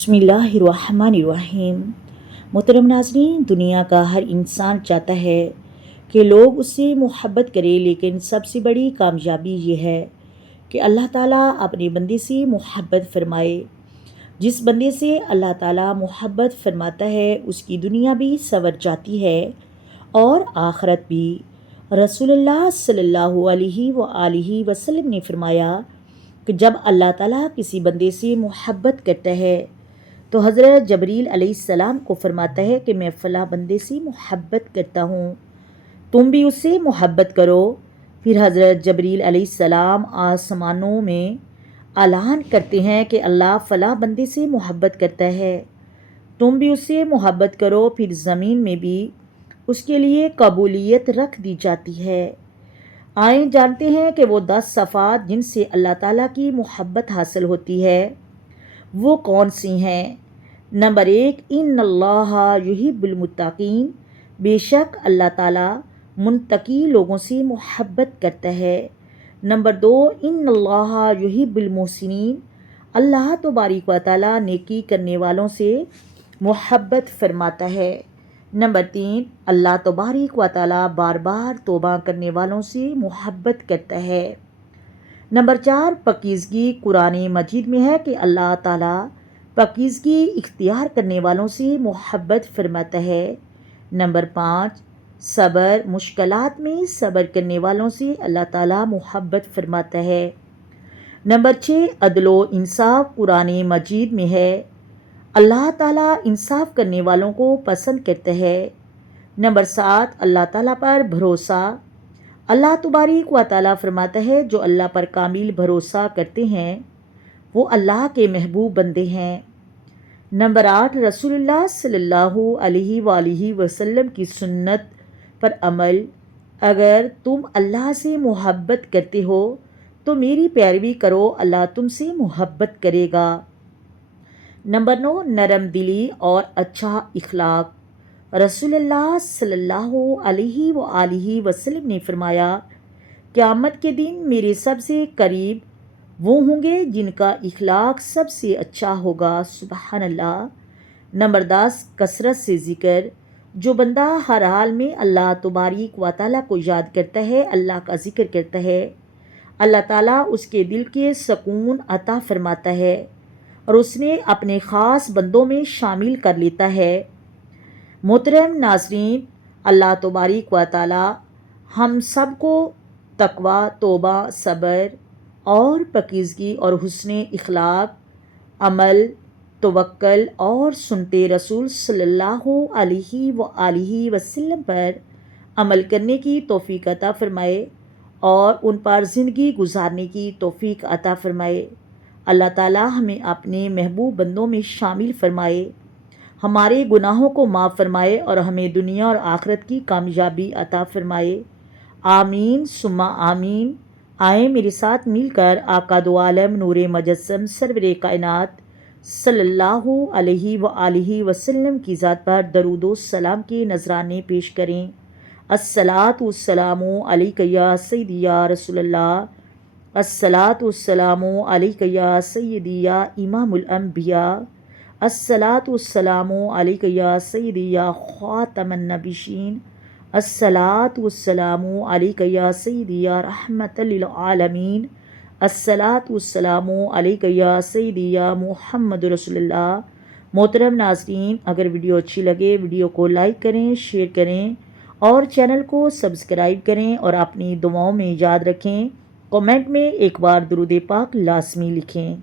बिस्मिल्लाहिर्रहमानिर्रहीम। मोहतरम नाज़रीन, दुनिया का हर इंसान चाहता है कि लोग उससे मोहब्बत करें, लेकिन सबसे बड़ी कामयाबी ये है कि अल्लाह ताला अपने बंदे से मोहब्बत फ़रमाए। जिस बंदे से अल्लाह ताला मोहब्बत फ़रमाता है उसकी दुनिया भी संवर जाती है और आखिरत भी। रसूलुल्लाह सल्लल्लाहु अलैहि वसल्लम ने फ़रमाया कि जब अल्लाह ताला किसी बंदे से मोहब्बत करता है तो हज़रत जबरील अलैहिस्सलाम को फरमाता है कि मैं फ़लाँ बंदे से मोहब्बत करता हूँ, तुम भी उससे मोहब्बत करो। फिर हज़रत जबरील अलैहिस्सलाम आसमानों में ऐलान करते हैं कि अल्लाह फ़लाँ बंदे से मोहब्बत करता है, तुम भी उससे मोहब्बत करो। फिर ज़मीन में भी उसके लिए कबूलियत रख दी जाती है। आए जानते हैं कि वो 10 सफ़ात जिनसे अल्लाह ताला की मोहब्बत हासिल होती है वो कौन सी हैं। नंबर 1, इन्नल्लाहा युहिब्बुल मुत्तकीन, बेशक अल्लाह ताला मुत्तकी लोगों से मोहब्बत करता है। नंबर 2, इन्नल्लाहा युहिब्बुल मुहसिनीन, अल्लाह तबारक व तआला नेकी करने वालों से मोहब्बत फरमाता है। नंबर 3, अल्लाह तबारक व तआला बार बार तौबा करने वालों से मोहब्बत करता है। नंबर 4, पाकीज़गी कुरान मजीद में है कि अल्लाह ताला पाकीज़गी इख्तियार करने वालों से मोहब्बत फरमाता है। नंबर 5, सब्र, मुश्किलात में सब्र करने वालों से अल्लाह ताला मोहब्बत फरमाता है। नंबर 6, अदलो इंसाफ कुरान मजीद में है, अल्लाह ताला इंसाफ करने वालों को पसंद करता है। नंबर 7, अल्लाह ताला पर भरोसा, अल्लाह तबारक व तआला फरमाता है जो अल्लाह पर कामिल भरोसा करते हैं वो अल्लाह के महबूब बंदे हैं। नंबर 8, रसूलुल्लाह सल्लल्लाहु अलैहि वसल्लम की सुन्नत पर अमल, अगर तुम अल्लाह से मोहब्बत करते हो तो मेरी पैरवी करो, अल्लाह तुमसे मोहब्बत करेगा। नंबर 9, नरम दिली और अच्छा इखलाक, रसूलुल्लाह सल्लल्लाहु अलैहि वसल्लम ने फरमाया क़यामत के दिन मेरे सबसे करीब वो होंगे जिनका इखलाक सबसे अच्छा होगा। सुबहान अल्लाह। नंबर 10, कसरत से ज़िक्र, जो बंदा हर हाल में अल्लाह तबारक व तआला को याद करता है, अल्लाह का ज़िक्र करता है, अल्लाह ताला उसके दिल के सुकून अता फरमाता है और उसने अपने ख़ास बंदों में शामिल कर लेता है। मोहतरम नाज़रीन, अल्लाह तबारक व तआला हम सब को तकवा, तौबा, सब्र और पाकीज़गी और हुस्न इखलाक, अमल, तवक्कुल और सुन्नते रसूल सल्लल्लाहु अलैहि वसल्लम पर अमल करने की तौफ़ीक अता फ़रमाए और उन पर ज़िंदगी गुजारने की तौफ़ीक अता फ़रमाए। अल्लाह ताला हमें अपने महबूब बंदों में शामिल फ़रमाए, हमारे गुनाहों को माफ़ फ़रमाए और हमें दुनिया और आखिरत की कामयाबी अता फ़रमाए। आमीन सुम्मा आमीन। आए मेरे साथ मिलकर आका दो आलम नूरे मुजस्सम सरवरे कायनात सल्लल्लाहु अलैहि वसल्लम की ज़ात पर दरूद व सलाम के नजराने पेश करें। अस्सलातु वस्सलामु अलैका या सय्यदी या रसूलल्लाह, अस्सलातु वस्सलामु अलैका या सय्यदी या इमामुल अंबिया, अस्सलातु वस्सलामु अलैका या सय्यदी या खातमन नबिय्यीन, अस्सलातु वस्सलामु अलैका या सय्यदी या रहमतल लिल आलमीन, अस्सलातु वस्सलामु अलैका या सय्यदी या मुहम्मद रसूलुल्लाह। मोहतरम नाज़रीन, अगर वीडियो अच्छी लगे वीडियो को लाइक करें, शेयर करें और चैनल को सब्सक्राइब करें और अपनी दुआओं में याद रखें। कमेंट में एक बार दुरूद पाक लाजमी लिखें।